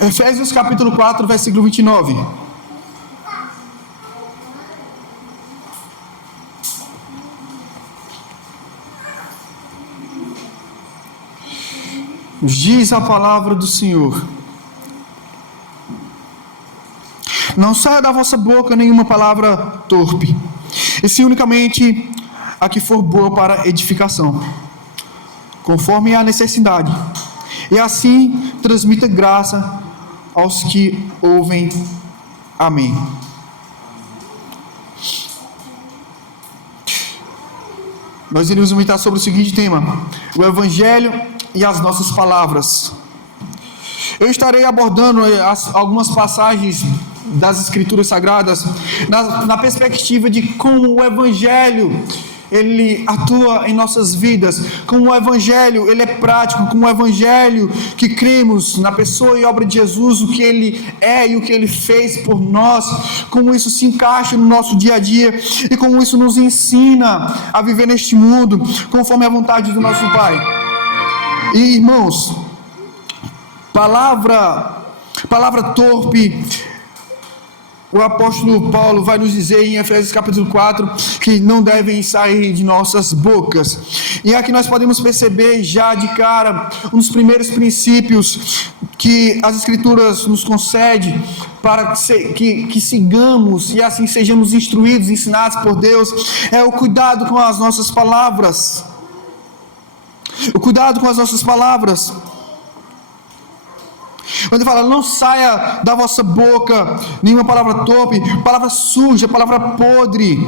Efésios capítulo 4, versículo 29. Diz a palavra do Senhor: não saia da vossa boca nenhuma palavra torpe, e sim unicamente a que for boa para edificação, conforme a necessidade, e assim transmita graça aos que ouvem. Amém. Nós iremos meditar sobre o seguinte tema: o Evangelho e as nossas palavras. Eu estarei abordando algumas passagens das Escrituras Sagradas na perspectiva de como o Evangelho ele atua em nossas vidas, como o Evangelho ele é prático, como o Evangelho que cremos na pessoa e obra de Jesus, o que ele é e o que ele fez por nós, como isso se encaixa no nosso dia a dia e como isso nos ensina a viver neste mundo conforme a vontade do nosso Pai. E irmãos, palavra torpe, o apóstolo Paulo vai nos dizer em Efésios capítulo 4 que não devem sair de nossas bocas. E aqui nós podemos perceber já de cara um dos primeiros princípios que as Escrituras nos concedem para que sigamos e assim sejamos instruídos, ensinados por Deus, é o cuidado com as nossas palavras. O cuidado com as nossas palavras. Quando ele fala, não saia da vossa boca nenhuma palavra torpe, palavra suja, palavra podre,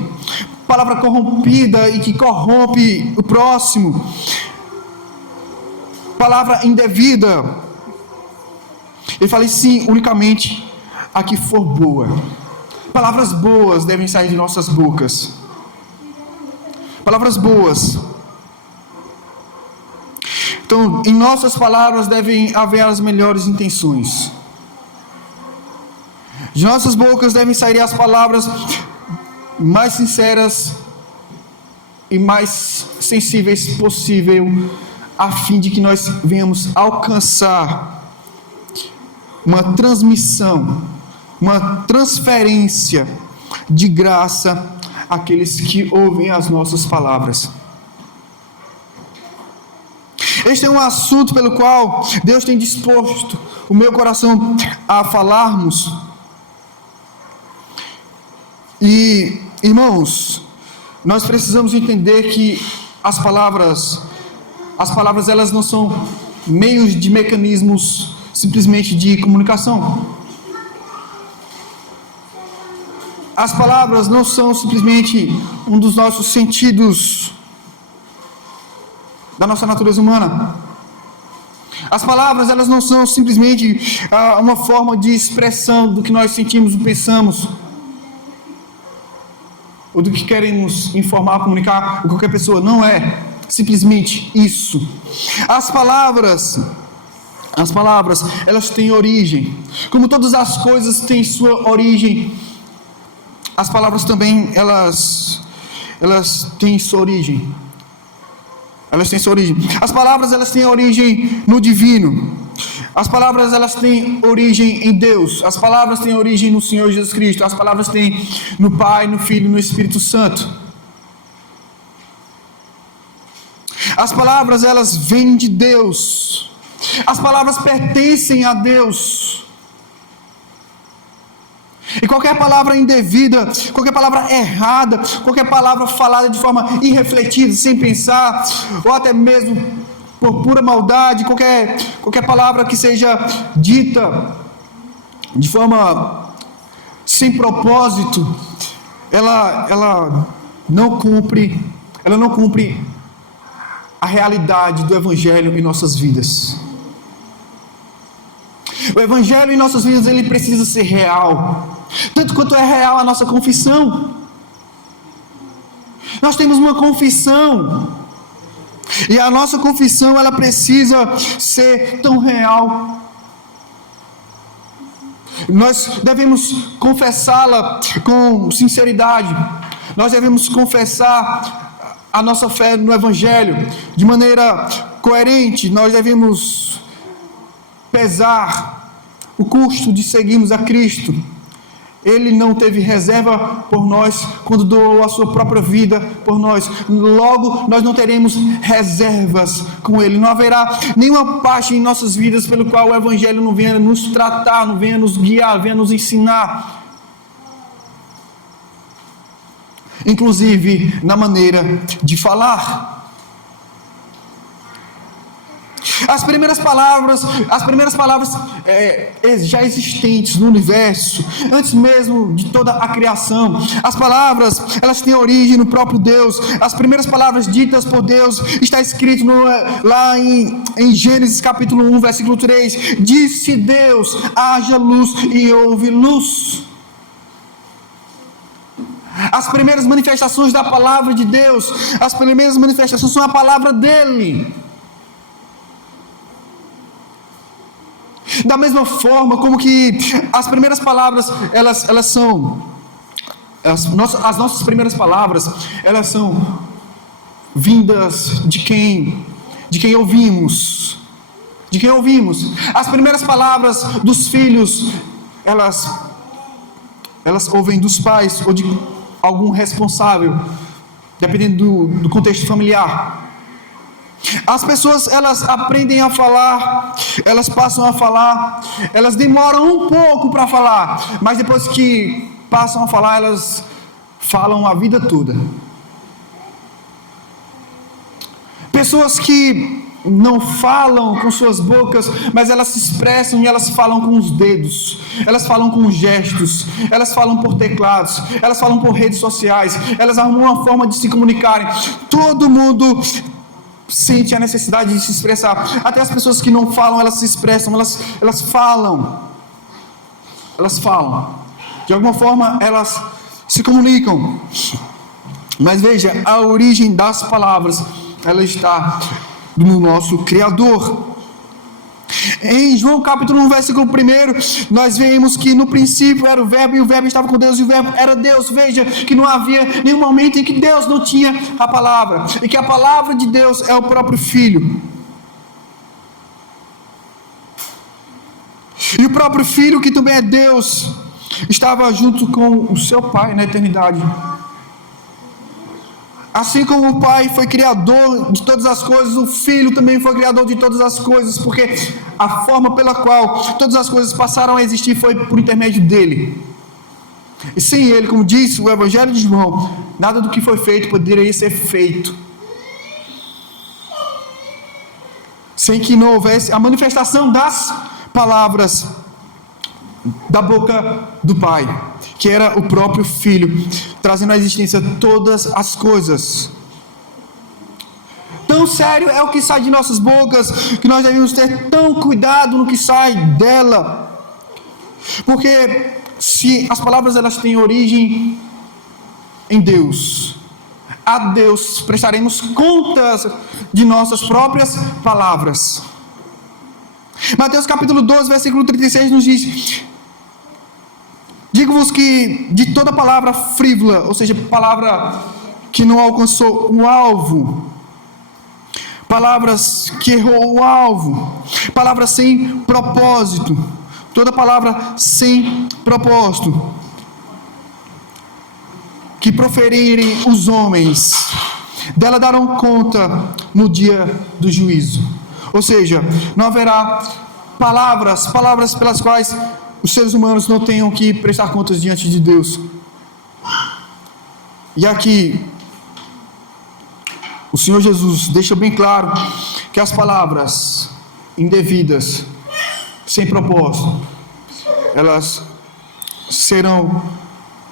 palavra corrompida e que corrompe o próximo, palavra indevida. Ele fala, sim, unicamente a que for boa. Palavras boas devem sair de nossas bocas. Palavras boas. Então, em nossas palavras devem haver as melhores intenções. De nossas bocas devem sair as palavras mais sinceras e mais sensíveis possível, a fim de que nós venhamos alcançar uma transmissão, uma transferência de graça àqueles que ouvem as nossas palavras. Este é um assunto pelo qual Deus tem disposto o meu coração a falarmos. E, irmãos, nós precisamos entender que as palavras elas não são meios de mecanismos simplesmente de comunicação. As palavras não são simplesmente um dos nossos sentidos da nossa natureza humana. As palavras elas não são simplesmente uma forma de expressão do que nós sentimos ou pensamos, ou do que queremos informar, comunicar com qualquer pessoa. Não é simplesmente isso. As palavras elas têm origem. Como todas as coisas têm sua origem, as palavras também elas têm sua origem. Elas têm sua origem. As palavras elas têm origem no divino. As palavras elas têm origem em Deus. As palavras têm origem no Senhor Jesus Cristo. As palavras têm no Pai, no Filho e no Espírito Santo. As palavras elas vêm de Deus. As palavras pertencem a Deus. E qualquer palavra indevida, qualquer palavra errada, qualquer palavra falada de forma irrefletida, sem pensar, ou até mesmo por pura maldade, qualquer palavra que seja dita de forma sem propósito, ela não cumpre a realidade do Evangelho em nossas vidas. O Evangelho em nossas vidas ele precisa ser real, tanto quanto é real a nossa confissão. Nós temos uma confissão, e a nossa confissão ela precisa ser tão real. Nós devemos confessá-la com sinceridade. Nós devemos confessar a nossa fé no Evangelho de maneira coerente. Nós devemos pesar o custo de seguirmos a Cristo. Ele não teve reserva por nós quando doou a sua própria vida por nós. Logo, nós não teremos reservas com Ele. Não haverá nenhuma parte em nossas vidas pelo qual o Evangelho não venha nos tratar, não venha nos guiar, venha nos ensinar. Inclusive na maneira de falar. As primeiras palavras já existentes no universo, antes mesmo de toda a criação. As palavras, elas têm origem no próprio Deus. As primeiras palavras ditas por Deus, está escrito lá em Gênesis capítulo 1, versículo 3. Disse Deus, haja luz e houve luz. As primeiras manifestações da palavra de Deus, as primeiras manifestações são a palavra dele. Da mesma forma como que as primeiras palavras, elas são, as nossas primeiras palavras, elas são vindas de quem ouvimos. De quem ouvimos. As primeiras palavras dos filhos, elas ouvem dos pais ou de algum responsável, dependendo do contexto familiar. As pessoas, elas aprendem a falar, elas passam a falar, elas demoram um pouco para falar, mas depois que passam a falar, elas falam a vida toda. Pessoas que não falam com suas bocas, mas elas se expressam e elas falam com os dedos, elas falam com gestos, elas falam por teclados, elas falam por redes sociais, elas arrumam uma forma de se comunicarem. Todo mundo sente a necessidade de se expressar. Até as pessoas que não falam, elas se expressam, elas falam. Elas falam. De alguma forma, elas se comunicam. Mas veja, a origem das palavras, ela está no nosso Criador. Em João capítulo 1, versículo 1, nós vemos que no princípio era o verbo, e o verbo estava com Deus, e o verbo era Deus. Veja que não havia nenhum momento em que Deus não tinha a palavra, e que a palavra de Deus é o próprio Filho. E o próprio Filho, que também é Deus, estava junto com o seu Pai na eternidade. Assim como o Pai foi criador de todas as coisas, o Filho também foi criador de todas as coisas, porque a forma pela qual todas as coisas passaram a existir foi por intermédio dele. E sem ele, como diz o Evangelho de João, nada do que foi feito poderia ser feito. Sem que não houvesse a manifestação das palavras da boca do Pai, que era o próprio Filho, trazendo à existência todas as coisas. Tão sério é o que sai de nossas bocas, que nós devemos ter tão cuidado no que sai dela. Porque se as palavras elas têm origem em Deus, a Deus prestaremos contas de nossas próprias palavras. Mateus capítulo 12, versículo 36 nos diz: digo-vos que de toda palavra frívola, ou seja, palavra que não alcançou o alvo, palavras que errou o alvo, palavras sem propósito, toda palavra sem propósito, que proferirem os homens, dela darão conta no dia do juízo. Ou seja, não haverá palavras pelas quais os seres humanos não tenham que prestar contas diante de Deus. E aqui, o Senhor Jesus deixa bem claro que as palavras indevidas, sem propósito, elas serão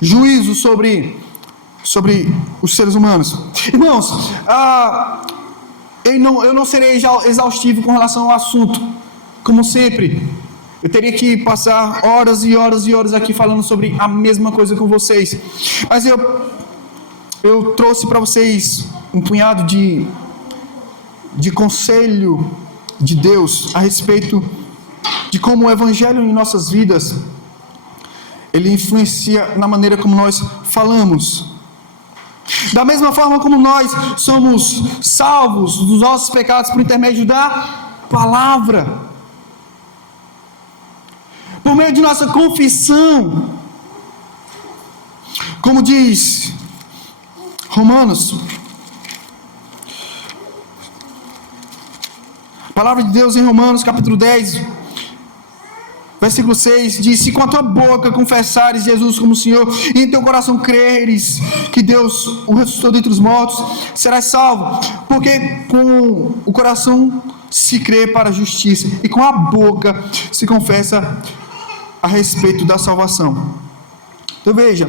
juízo sobre os seres humanos. Irmãos, eu não serei exaustivo com relação ao assunto, como sempre. Eu teria que passar horas e horas e horas aqui falando sobre a mesma coisa com vocês. Mas eu trouxe para vocês um punhado de conselho de Deus a respeito de como o Evangelho em nossas vidas, ele influencia na maneira como nós falamos. Da mesma forma como nós somos salvos dos nossos pecados por intermédio da palavra. meio de nossa confissão. Como diz Romanos, a palavra de Deus em Romanos capítulo 10, versículo 6, diz: se com a tua boca confessares Jesus como Senhor, e em teu coração creres que Deus o ressuscitou dentre os mortos, serás salvo. Porque com o coração se crê para a justiça, e com a boca se confessa a respeito da salvação. Então veja,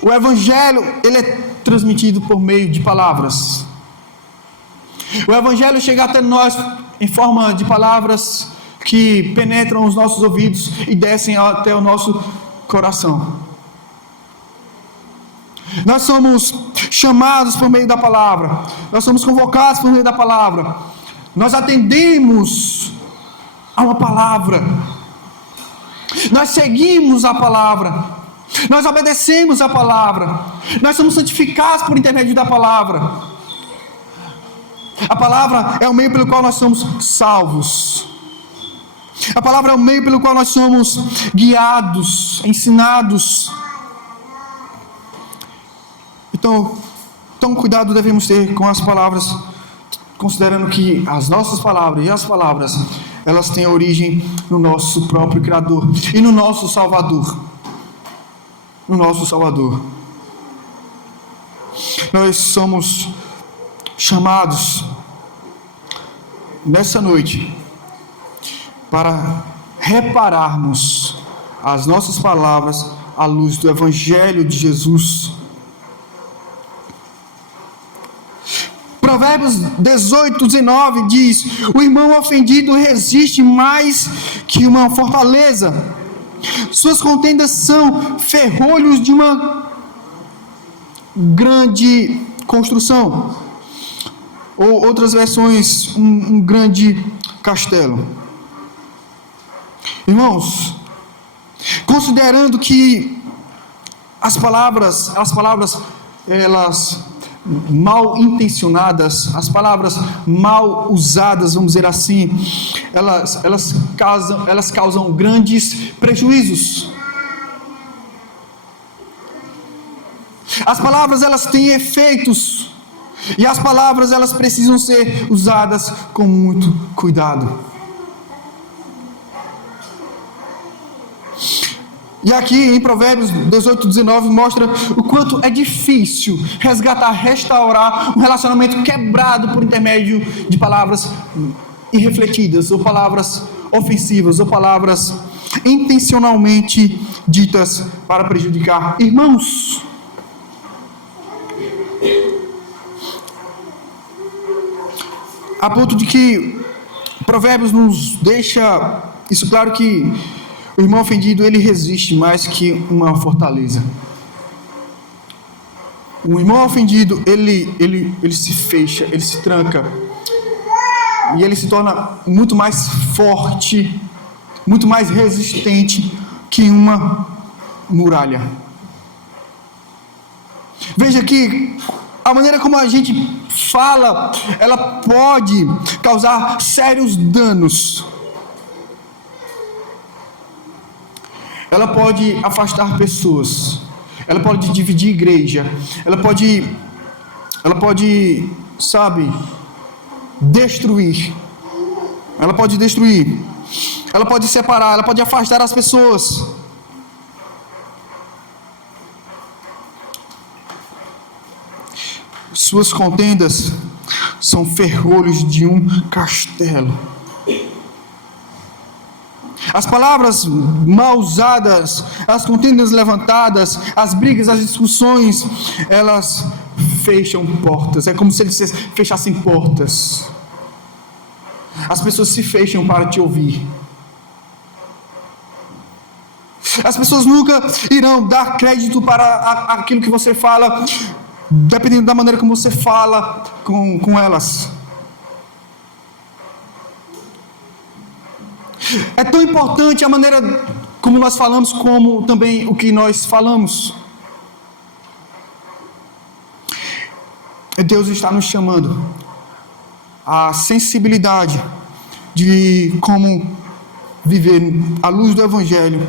o Evangelho, ele é transmitido por meio de palavras. O Evangelho chega até nós em forma de palavras que penetram os nossos ouvidos e descem até o nosso coração. Nós somos chamados por meio da palavra. Nós somos convocados por meio da palavra. Nós atendemos a uma palavra. Nós seguimos a palavra. Nós obedecemos a palavra. Nós somos santificados por intermédio da palavra. A palavra é o meio pelo qual nós somos salvos. A palavra é o meio pelo qual nós somos guiados, ensinados. Então cuidado devemos ter com as palavras, considerando que as nossas palavras e as palavras, elas têm origem no nosso próprio Criador e no nosso Salvador. No nosso Salvador. Nós somos chamados nessa noite para repararmos as nossas palavras à luz do Evangelho de Jesus. Provérbios 18:19 diz: o irmão ofendido resiste mais que uma fortaleza. Suas contendas são ferrolhos de uma grande construção. Ou outras versões, um grande castelo. Irmãos, considerando que as palavras, elas mal intencionadas, as palavras mal usadas, vamos dizer assim, elas causam grandes prejuízos. As palavras, elas têm efeitos, e as palavras, elas precisam ser usadas com muito cuidado. E aqui em Provérbios 18:19 mostra o quanto é difícil resgatar, restaurar um relacionamento quebrado por intermédio de palavras irrefletidas, ou palavras ofensivas, ou palavras intencionalmente ditas para prejudicar irmãos. A ponto de que Provérbios nos deixa isso claro, que o irmão ofendido, ele resiste mais que uma fortaleza. O irmão ofendido, ele se fecha, ele se tranca, e ele se torna muito mais forte, muito mais resistente que uma muralha. Veja que a maneira como a gente fala, ela pode causar sérios danos. Ela pode afastar pessoas, ela pode dividir igreja, ela pode, destruir. Ela pode destruir, ela pode separar, ela pode afastar as pessoas. Suas contendas são ferrolhos de um castelo. As palavras mal usadas, as contendas levantadas, as brigas, as discussões, elas fecham portas. É como se eles fechassem portas. As pessoas se fecham para te ouvir. As pessoas nunca irão dar crédito para aquilo que você fala, dependendo da maneira como você fala com elas. É tão importante a maneira como nós falamos, como também o que nós falamos. Deus está nos chamando à sensibilidade de como viver à luz do Evangelho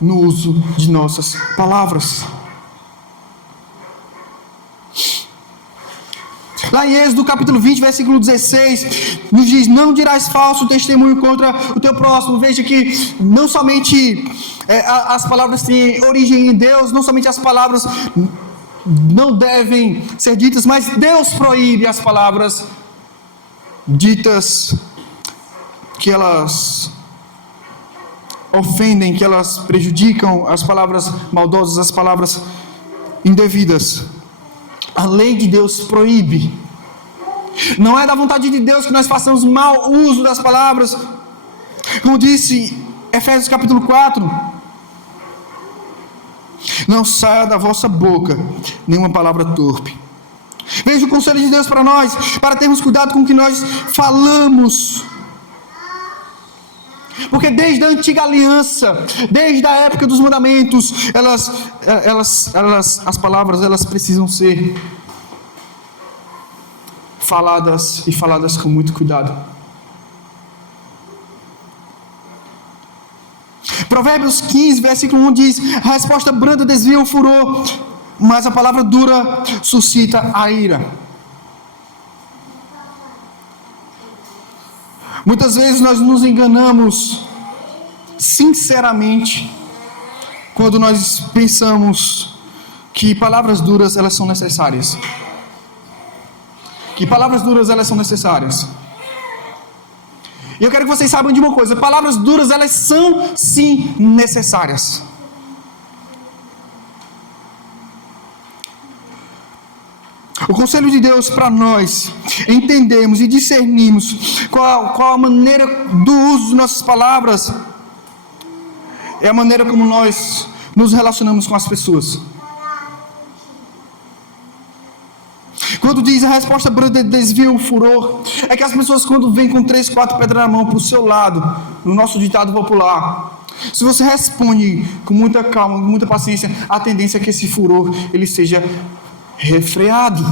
no uso de nossas palavras. Lá em Êxodo capítulo 20, versículo 16, nos diz: não dirás falso testemunho contra o teu próximo. Veja que não somente as palavras têm origem em Deus, não somente as palavras não devem ser ditas, mas Deus proíbe as palavras ditas que elas ofendem, que elas prejudicam, as palavras maldosas, as palavras indevidas. A lei de Deus proíbe. Não é da vontade de Deus que nós façamos mau uso das palavras. Como disse Efésios capítulo 4: não saia da vossa boca nenhuma palavra torpe. Veja o conselho de Deus para nós, para termos cuidado com o que nós falamos. Porque desde a antiga aliança, desde a época dos mandamentos, as palavras, elas precisam ser faladas e faladas com muito cuidado. Provérbios 15, versículo 1 diz: a resposta branda desvia o furor, mas a palavra dura suscita a ira. Muitas vezes nós nos enganamos sinceramente quando nós pensamos que palavras duras elas são necessárias. Que palavras duras elas são necessárias. E eu quero que vocês saibam de uma coisa: palavras duras elas são sim necessárias. O conselho de Deus para nós entendermos e discernirmos qual a maneira do uso de nossas palavras é a maneira como nós nos relacionamos com as pessoas. Quando diz a resposta branda desvia o furor, é que as pessoas, quando vêm com 3, 4 pedras na mão para o seu lado, no nosso ditado popular, se você responde com muita calma, com muita paciência, a tendência é que esse furor ele seja refreado.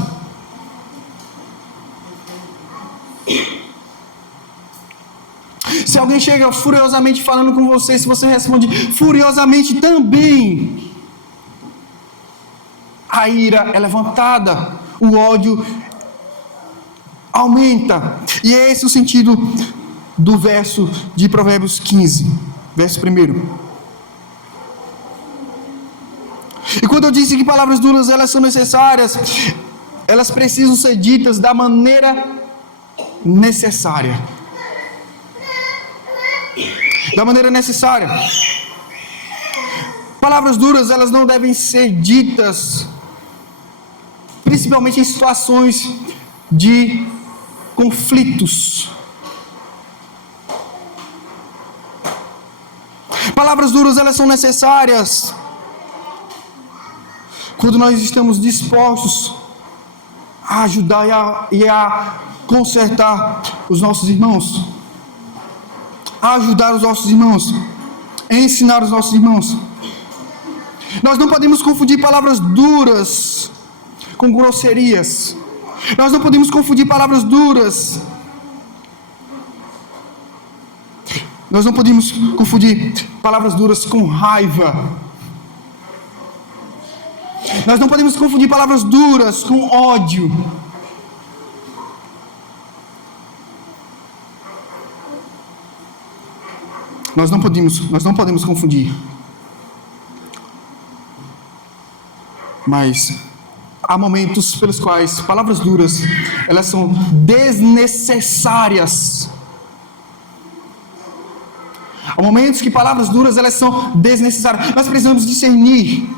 Se alguém chega furiosamente falando com você, se você responde furiosamente também, a ira é levantada, o ódio aumenta. E é esse o sentido do verso de Provérbios 15, verso 1. E quando eu disse que palavras duras elas são necessárias, elas precisam ser ditas da maneira necessária. Da maneira necessária. Palavras duras elas não devem ser ditas principalmente em situações de conflitos. Palavras duras elas são necessárias quando nós estamos dispostos a ajudar e a consertar os nossos irmãos, a ajudar os nossos irmãos, a ensinar os nossos irmãos. Nós não podemos confundir palavras duras com grosserias. Nós não podemos confundir palavras duras. Nós não podemos confundir palavras duras com raiva. Nós não podemos confundir palavras duras com ódio. Nós não podemos confundir. Mas há momentos pelos quais palavras duras, elas são desnecessárias. Há momentos que palavras duras, elas são desnecessárias. Nós precisamos discernir.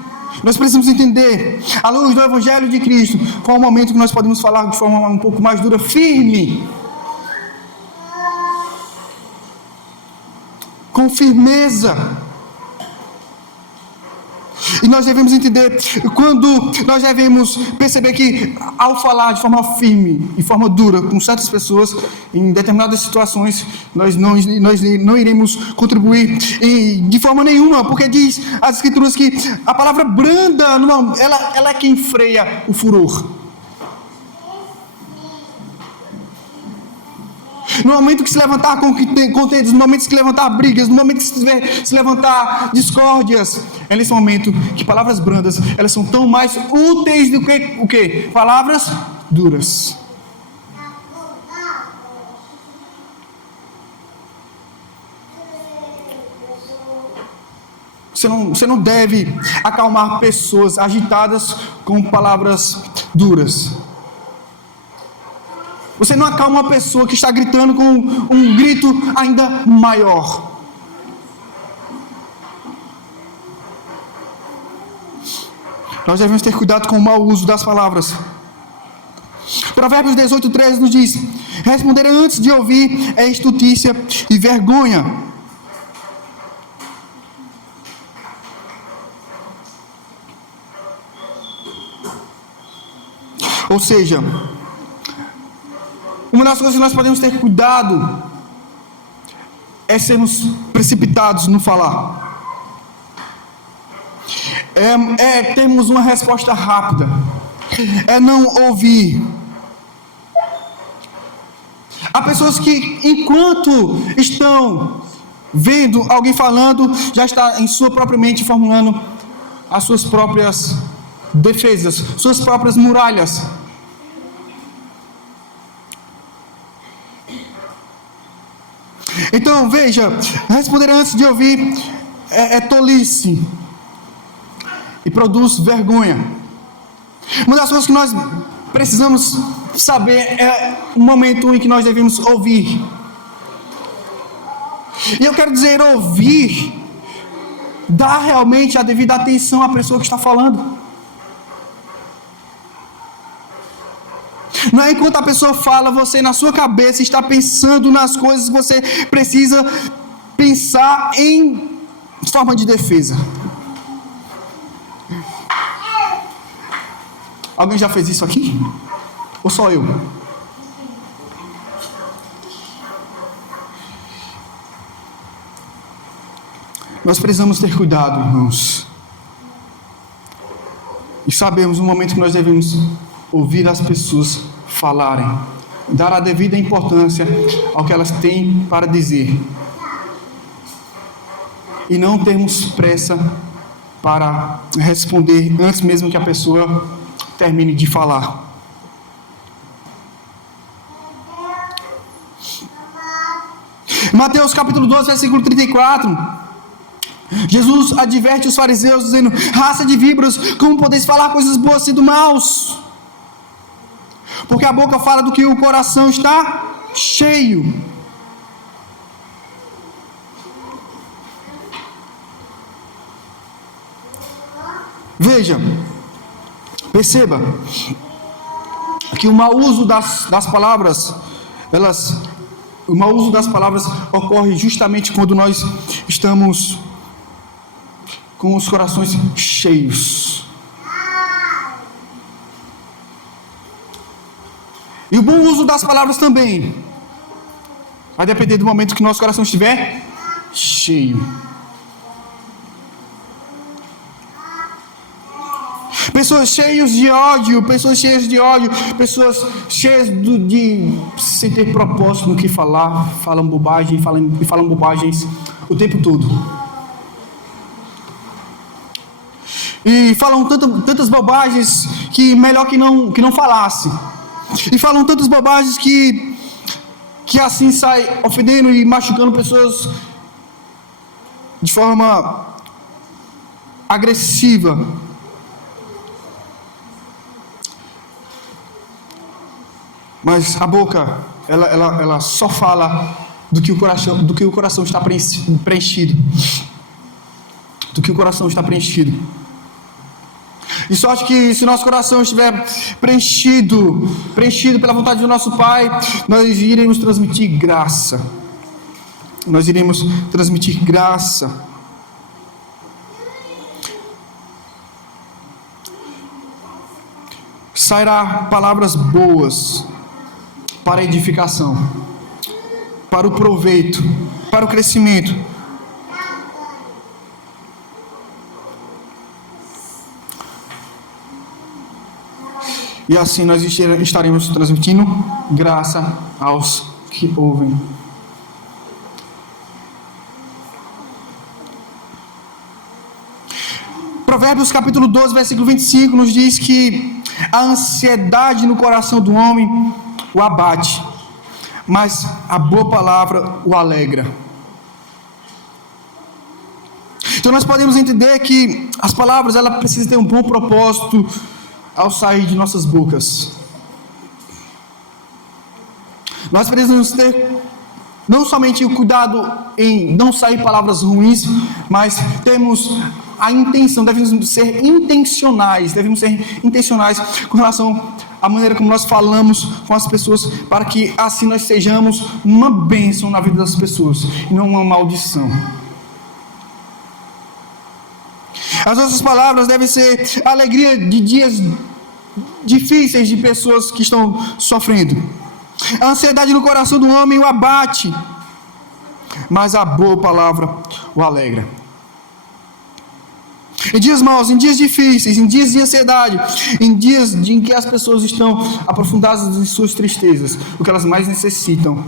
Nós precisamos entender, à luz do Evangelho de Cristo, qual é o momento que nós podemos falar de forma um pouco mais dura, firme, com firmeza. E nós devemos entender quando nós devemos perceber que, ao falar de forma firme e forma dura com certas pessoas, em determinadas situações, nós não iremos contribuir de forma nenhuma, porque diz as Escrituras que a palavra branda, ela é quem freia o furor. No momento que se levantar contendas, no momento que se levantar brigas, no momento que se levantar discórdias, é nesse momento que palavras brandas, elas são tão mais úteis do que o quê? Palavras duras. Você não deve acalmar pessoas agitadas com palavras duras. Você não acalma uma pessoa que está gritando com um grito ainda maior. Nós devemos ter cuidado com o mau uso das palavras. Provérbios 18:13 nos diz: responder antes de ouvir é estultícia e vergonha. Ou seja, uma das coisas que nós podemos ter cuidado é sermos precipitados no falar. É termos uma resposta rápida. É não ouvir. Há pessoas que, enquanto estão vendo alguém falando, já está em sua própria mente formulando as suas próprias defesas, suas próprias muralhas. Então veja, responder antes de ouvir é tolice e produz vergonha. Uma das coisas que nós precisamos saber é o momento em que nós devemos ouvir. E eu quero dizer, ouvir, dar realmente a devida atenção à pessoa que está falando. Não é enquanto a pessoa fala, você na sua cabeça está pensando nas coisas que você precisa pensar em forma de defesa. Alguém já fez isso aqui? Ou só eu? Nós precisamos ter cuidado, irmãos. E sabemos o momento que nós devemos ouvir as pessoas falarem, dar a devida importância ao que elas têm para dizer, e não termos pressa para responder antes mesmo que a pessoa termine de falar. Mateus capítulo 12, versículo 34, Jesus adverte os fariseus dizendo: raça de víboras, como podeis falar coisas boas sendo maus? Porque a boca fala do que o coração está cheio. Veja, perceba que o mau uso das palavras, o mau uso das palavras ocorre justamente quando nós estamos com os corações cheios. E o bom uso das palavras também vai depender do momento que nosso coração estiver cheio. Pessoas cheias de ódio, pessoas cheias de sem ter propósito no que falar, falam bobagens o tempo todo. E falam tantas bobagens que melhor que não falasse. E falam tantas bobagens que assim sai ofendendo e machucando pessoas de forma agressiva. Mas a boca, ela só fala do que o coração está preenchido. Do que o coração está preenchido. E sorte que se nosso coração estiver preenchido pela vontade do nosso Pai, nós iremos transmitir graça. Nós iremos transmitir graça. Sairá palavras boas para a edificação, para o proveito, para o crescimento. E assim nós estaremos transmitindo graça aos que ouvem. Provérbios capítulo 12, versículo 25 nos diz que a ansiedade no coração do homem o abate, mas a boa palavra o alegra. Então nós podemos entender que as palavras, ela precisa ter um bom propósito ao sair de nossas bocas. Nós precisamos ter não somente o cuidado em não sair palavras ruins, mas temos a intenção, devemos ser intencionais com relação à maneira como nós falamos com as pessoas, para que assim nós sejamos uma bênção na vida das pessoas e não uma maldição. As nossas palavras devem ser a alegria de dias difíceis de pessoas que estão sofrendo. A ansiedade no coração do homem o abate, mas a boa palavra o alegra. Em dias maus, em dias difíceis, em dias de ansiedade, em dias em que as pessoas estão aprofundadas em suas tristezas, o que elas mais necessitam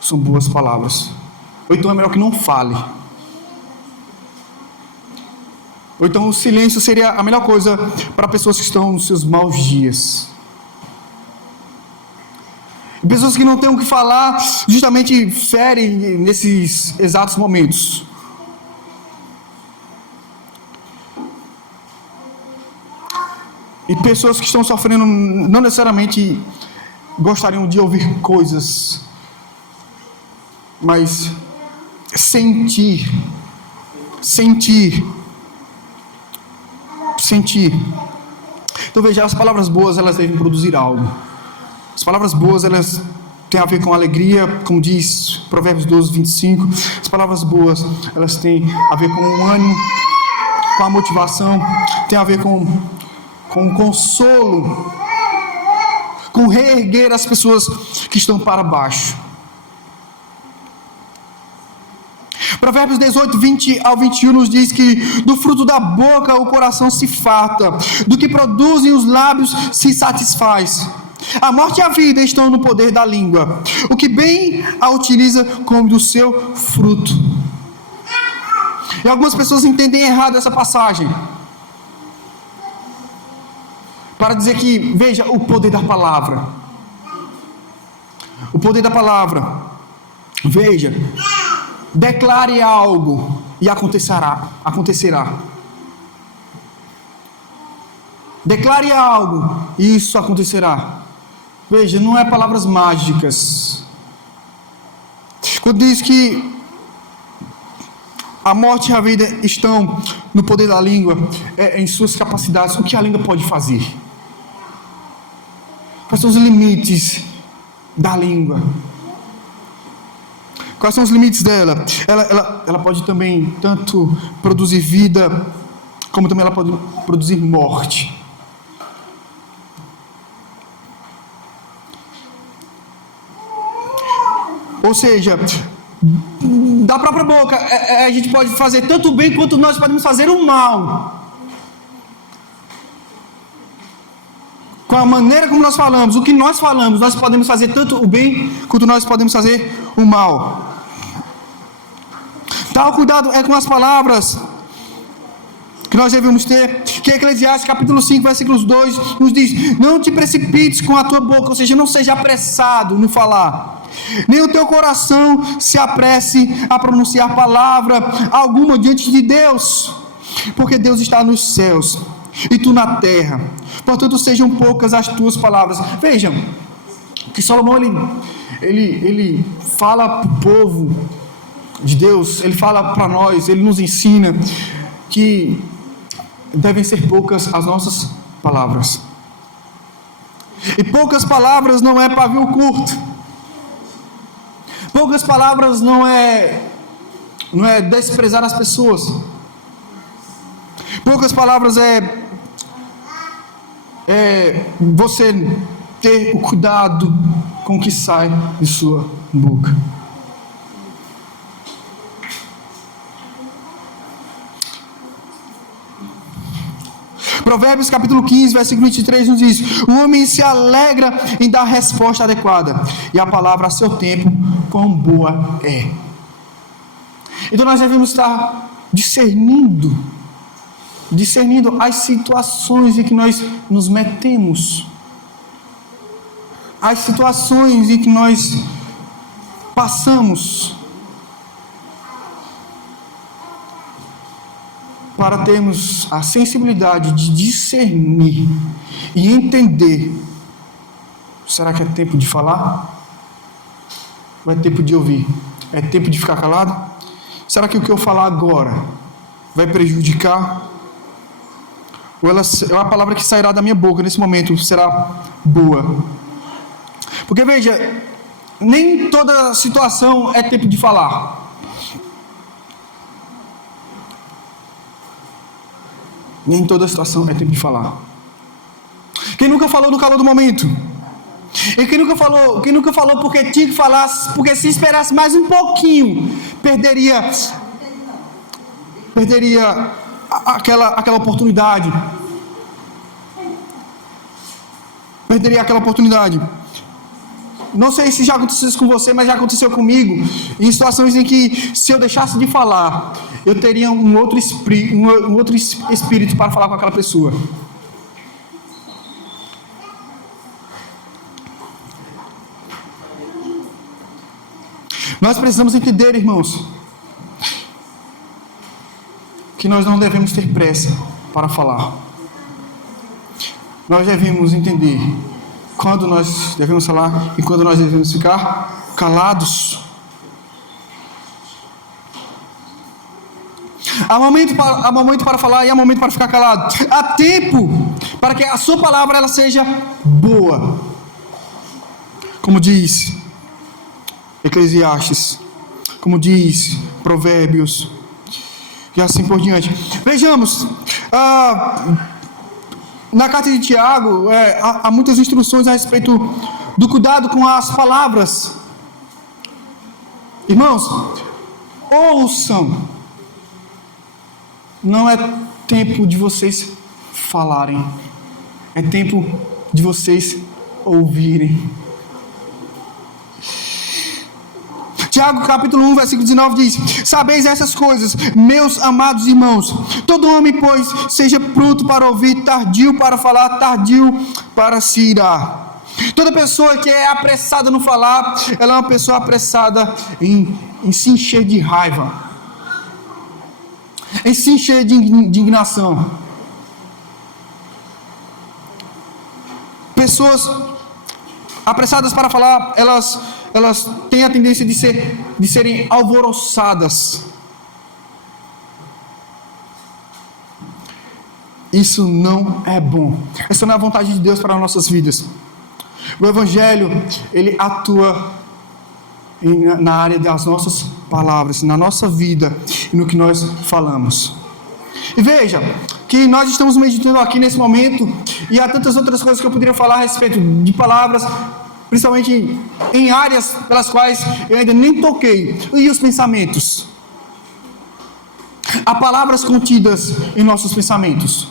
são boas palavras. Ou então é melhor que não fale. Ou então o silêncio seria a melhor coisa para pessoas que estão nos seus maus dias. Pessoas que não têm o que falar, justamente ferem nesses exatos momentos. E pessoas que estão sofrendo não necessariamente gostariam de ouvir coisas, mas sentir. Então veja, as palavras boas, elas devem produzir algo. As palavras boas, elas têm a ver com alegria, como diz Provérbios 12, 25. As palavras boas, elas têm a ver com o ânimo, com a motivação, têm a ver com o consolo, com reerguer as pessoas que estão para baixo. Provérbios 18, 20 ao 21 nos diz que do fruto da boca o coração se farta, do que produzem os lábios se satisfaz. A morte e a vida estão no poder da língua. O que bem a utiliza come do seu fruto. E algumas pessoas entendem errado essa passagem, para dizer que, veja, o poder da palavra. O poder da palavra. Veja, declare algo e acontecerá. Declare algo e isso acontecerá. Veja, não é palavras mágicas. Quando diz que a morte e a vida estão no poder da língua, em suas capacidades, o que a língua pode fazer? Quais são os limites da língua? Quais são os limites dela? Ela pode também tanto produzir vida, como também ela pode produzir morte. Ou seja, da própria boca, a gente pode fazer tanto o bem quanto nós podemos fazer o mal. Com a maneira como nós falamos, o que nós falamos, nós podemos fazer tanto o bem quanto nós podemos fazer o mal. Tal cuidado é com as palavras que nós devemos ter, que Eclesiastes capítulo 5, versículos 2 nos diz: não te precipites com a tua boca, ou seja, não seja apressado no falar, nem o teu coração se apresse a pronunciar palavra alguma diante de Deus, porque Deus está nos céus e tu na terra, portanto sejam poucas as tuas palavras. Vejam que Salomão ele fala para o povo de Deus, ele fala para nós, ele nos ensina que devem ser poucas as nossas palavras. E poucas palavras não é pavio curto. Poucas palavras não é desprezar as pessoas. Poucas palavras é você ter o cuidado com o que sai de sua boca. Provérbios capítulo 15, versículo 23 nos diz: o homem se alegra em dar resposta adequada, e a palavra a seu tempo, quão boa é. Então nós devemos estar discernindo as situações em que nós nos metemos, as situações em que nós passamos, para termos a sensibilidade de discernir e entender: será que é tempo de falar? Ou é tempo de ouvir? É tempo de ficar calado? Será que o que eu falar agora vai prejudicar? Ou a palavra que sairá da minha boca nesse momento será boa? Porque veja, nem toda situação é tempo de falar. Nem toda situação é tempo de falar. Quem nunca falou no calor do momento? E quem nunca falou porque tinha que falar, porque se esperasse mais um pouquinho, perderia aquela oportunidade. Perderia aquela oportunidade. Não sei se já aconteceu isso com você, mas já aconteceu comigo, em situações em que, se eu deixasse de falar, eu teria um outro espírito para falar com aquela pessoa. Nós precisamos entender, irmãos, que nós não devemos ter pressa para falar. Nós devemos entender quando nós devemos falar e quando nós devemos ficar calados. Há momento para falar e há momento para ficar calado. Há tempo para que a sua palavra ela seja boa, como diz Eclesiastes, como diz Provérbios, e assim por diante. Vejamos, na carta de Tiago, há muitas instruções a respeito do cuidado com as palavras. Irmãos, ouçam. Não é tempo de vocês falarem, é tempo de vocês ouvirem. Tiago capítulo 1, versículo 19 diz: sabeis essas coisas, meus amados irmãos, todo homem, pois, seja pronto para ouvir, tardio para falar, tardio para se irar. Toda pessoa que é apressada no falar, ela é uma pessoa apressada em se encher de raiva, em se encher de indignação. Pessoas apressadas para falar, elas têm a tendência de serem alvoroçadas. Isso não é bom. Essa não é a vontade de Deus para as nossas vidas. O Evangelho, ele atua na área das nossas palavras, na nossa vida e no que nós falamos. E veja que nós estamos meditando aqui nesse momento, e há tantas outras coisas que eu poderia falar a respeito de palavras, principalmente em áreas pelas quais eu ainda nem toquei. E os pensamentos? Há palavras contidas em nossos pensamentos.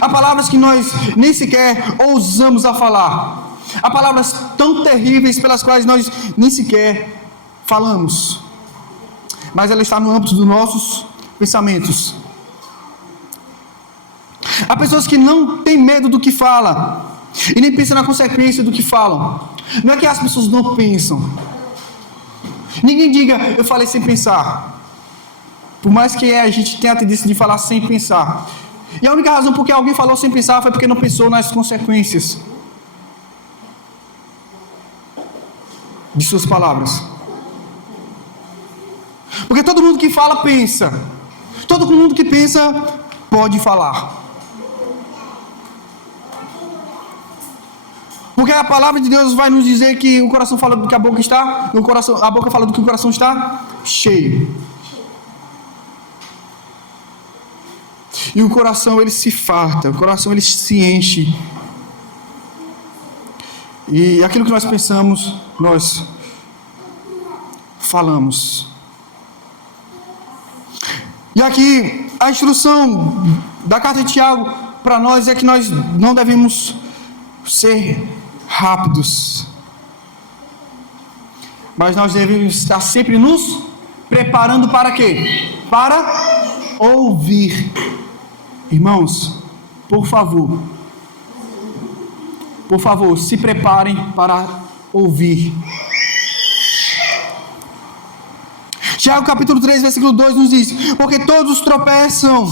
Há palavras que nós nem sequer ousamos a falar. Há palavras tão terríveis pelas quais nós nem sequer falamos. Mas ela está no âmbito dos nossos pensamentos. Há pessoas que não têm medo do que falam e nem pensam na consequência do que falam. Não é que as pessoas não pensam. Ninguém diga, eu falei sem pensar. Por mais que a gente tenha a tendência de falar sem pensar. E a única razão por que alguém falou sem pensar foi porque não pensou nas consequências de suas palavras. Porque todo mundo que fala, pensa. Todo mundo que pensa, pode falar. Porque a palavra de Deus vai nos dizer que o coração fala do que a boca está, a boca fala do que o coração está cheio. E o coração ele se farta, o coração ele se enche. E aquilo que nós pensamos, nós falamos. E aqui a instrução da carta de Tiago para nós é que nós não devemos ser rápidos, mas nós devemos estar sempre nos preparando para quê? Para ouvir. Irmãos, por favor, se preparem para ouvir. Tiago capítulo 3, versículo 2 nos diz: porque todos tropeçam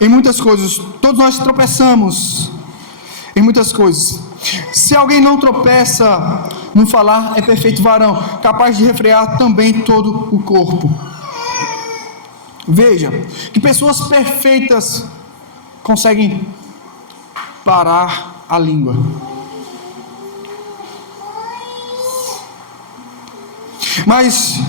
em muitas coisas, todos nós tropeçamos em muitas coisas. Se alguém não tropeça no falar, é perfeito varão, capaz de refrear também todo o corpo. Veja, que pessoas perfeitas conseguem parar a língua. Mas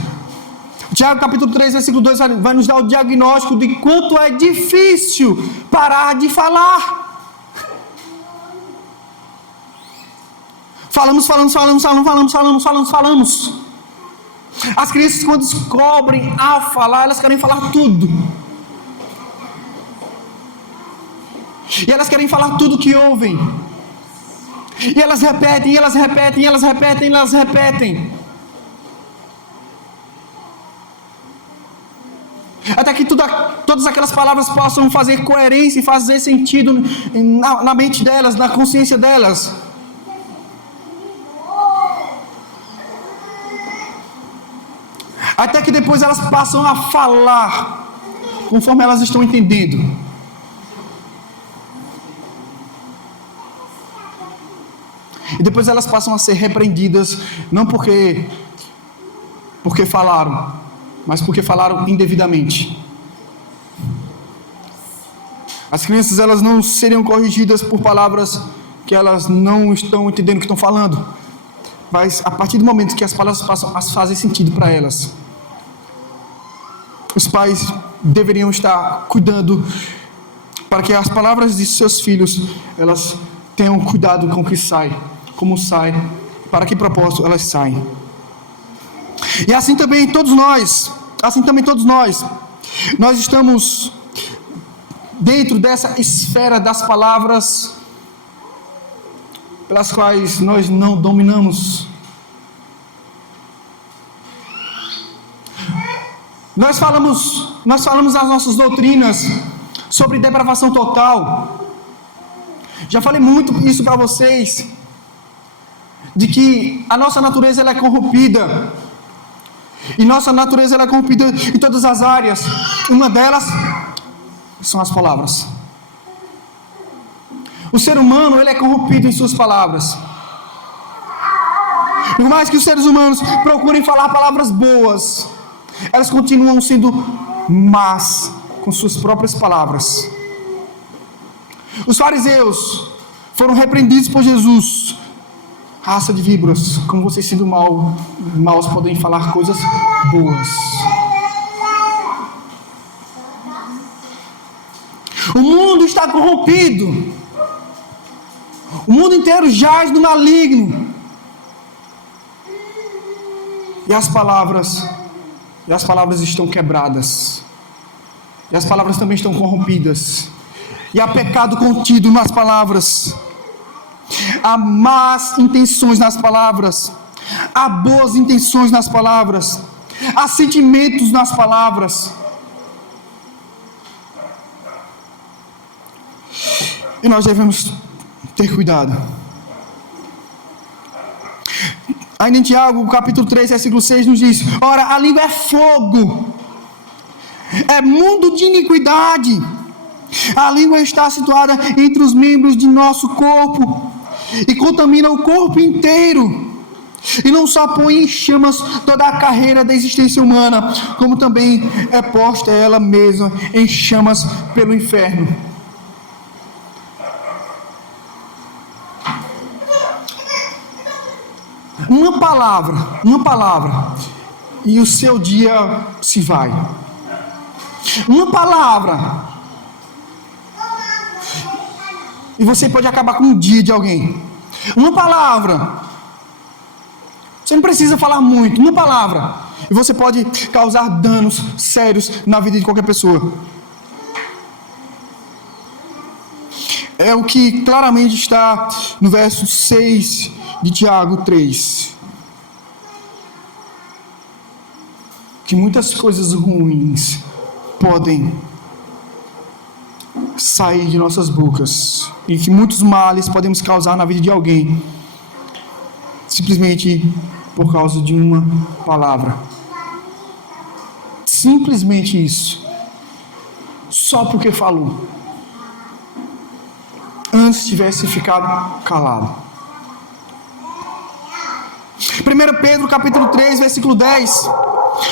Tiago capítulo 3, versículo 2 vai nos dar o diagnóstico de quanto é difícil parar de falar. Falamos. As crianças, quando descobrem a falar, elas querem falar tudo. E elas querem falar tudo que ouvem. E elas repetem. Até que todas aquelas palavras possam fazer coerência e fazer sentido na mente delas, na consciência delas. Até que depois elas passam a falar conforme elas estão entendendo. E depois elas passam a ser repreendidas, não porque falaram, mas porque falaram indevidamente. As crianças, elas não seriam corrigidas por palavras que elas não estão entendendo o que estão falando, mas a partir do momento que as palavras passam a fazer sentido para elas. Os pais deveriam estar cuidando para que as palavras de seus filhos, elas tenham cuidado com o que sai, como sai, para que propósito elas saem. E assim também todos nós, nós estamos dentro dessa esfera das palavras pelas quais nós não dominamos. Nós falamos nas nossas doutrinas sobre depravação total. Já falei muito isso para vocês, de que a nossa natureza ela é corrompida. E nossa natureza ela é corrompida em todas as áreas. Uma delas são as palavras. O ser humano ele é corrompido em suas palavras. Por mais que os seres humanos procurem falar palavras boas, elas continuam sendo más com suas próprias palavras. Os fariseus foram repreendidos por Jesus. Raça de víboras, como vocês sendo maus podem falar coisas boas. O mundo está corrompido. O mundo inteiro jaz no maligno. E as palavras estão quebradas. E as palavras também estão corrompidas. E há pecado contido nas palavras. Há más intenções nas palavras. Há boas intenções nas palavras. Há sentimentos nas palavras. E nós devemos ter cuidado. Ainda em Tiago, capítulo 3, versículo 6 nos diz: ora, a língua é fogo, é mundo de iniquidade. A língua está situada entre os membros de nosso corpo e contamina o corpo inteiro. E não só põe em chamas toda a carreira da existência humana, como também é posta ela mesma em chamas pelo inferno. Uma palavra, e o seu dia se vai. Uma palavra, e você pode acabar com o dia de alguém. Uma palavra, você não precisa falar muito. Uma palavra E você pode causar danos sérios na vida de qualquer pessoa. É o que claramente está no verso 6 de Tiago 3. Que muitas coisas ruins podem sair de nossas bocas. E que muitos males podemos causar na vida de alguém. Simplesmente por causa de uma palavra. Simplesmente isso. Só porque falou. Antes tivesse ficado calado. 1 Pedro capítulo 3, versículo 10,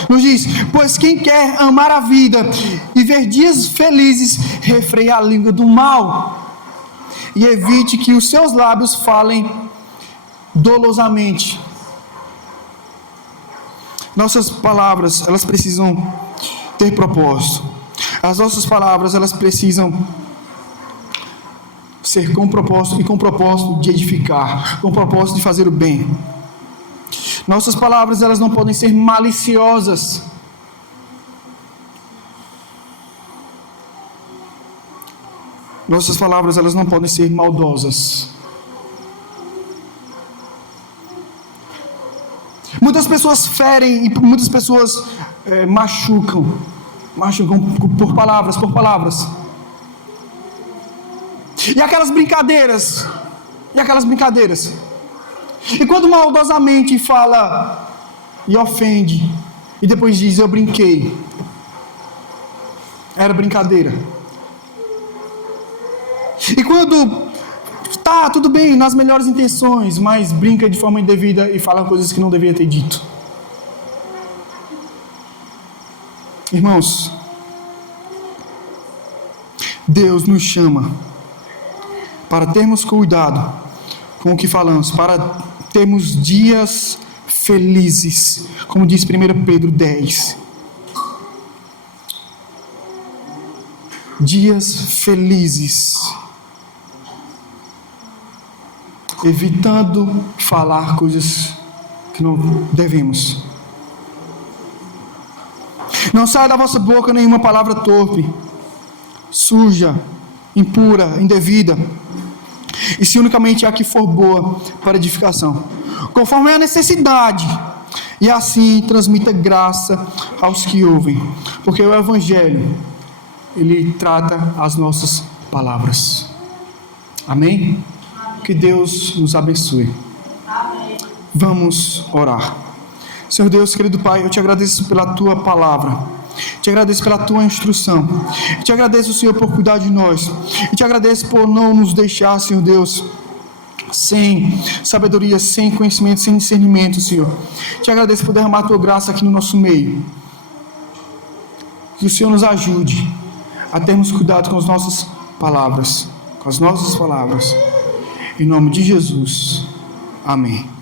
nos diz: pois quem quer amar a vida e ver dias felizes, refreie a língua do mal, e evite que os seus lábios falem dolosamente. Nossas palavras, elas precisam ter propósito. As nossas palavras, elas precisam ser com propósito, e com propósito de edificar, com propósito de fazer o bem. Nossas palavras, elas não podem ser maliciosas. Nossas palavras, elas não podem ser maldosas. Muitas pessoas ferem e muitas pessoas machucam por palavras. E aquelas brincadeiras. E quando maldosamente fala e ofende, e depois diz: eu brinquei, era brincadeira. E quando tá tudo bem, nas melhores intenções, mas brinca de forma indevida e fala coisas que não devia ter dito. Irmãos, Deus nos chama para termos cuidado com o que falamos, para termos dias felizes, como diz 1 Pedro 10. Dias felizes, evitando falar coisas que não devemos. Não saia da vossa boca nenhuma palavra torpe, suja, impura, indevida, e se unicamente a que for boa para edificação, conforme a necessidade, e assim transmita graça aos que ouvem, porque o Evangelho, ele trata as nossas palavras. Amém? Que Deus nos abençoe. Amém. Vamos orar. Senhor Deus, querido Pai, eu te agradeço pela Tua palavra. Te agradeço pela Tua instrução. Te agradeço, Senhor, por cuidar de nós. E te agradeço por não nos deixar, Senhor Deus, sem sabedoria, sem conhecimento, sem discernimento, Senhor. Te agradeço por derramar a Tua graça aqui no nosso meio. Que o Senhor nos ajude a termos cuidado com as nossas palavras. Com as nossas palavras. Em nome de Jesus. Amém.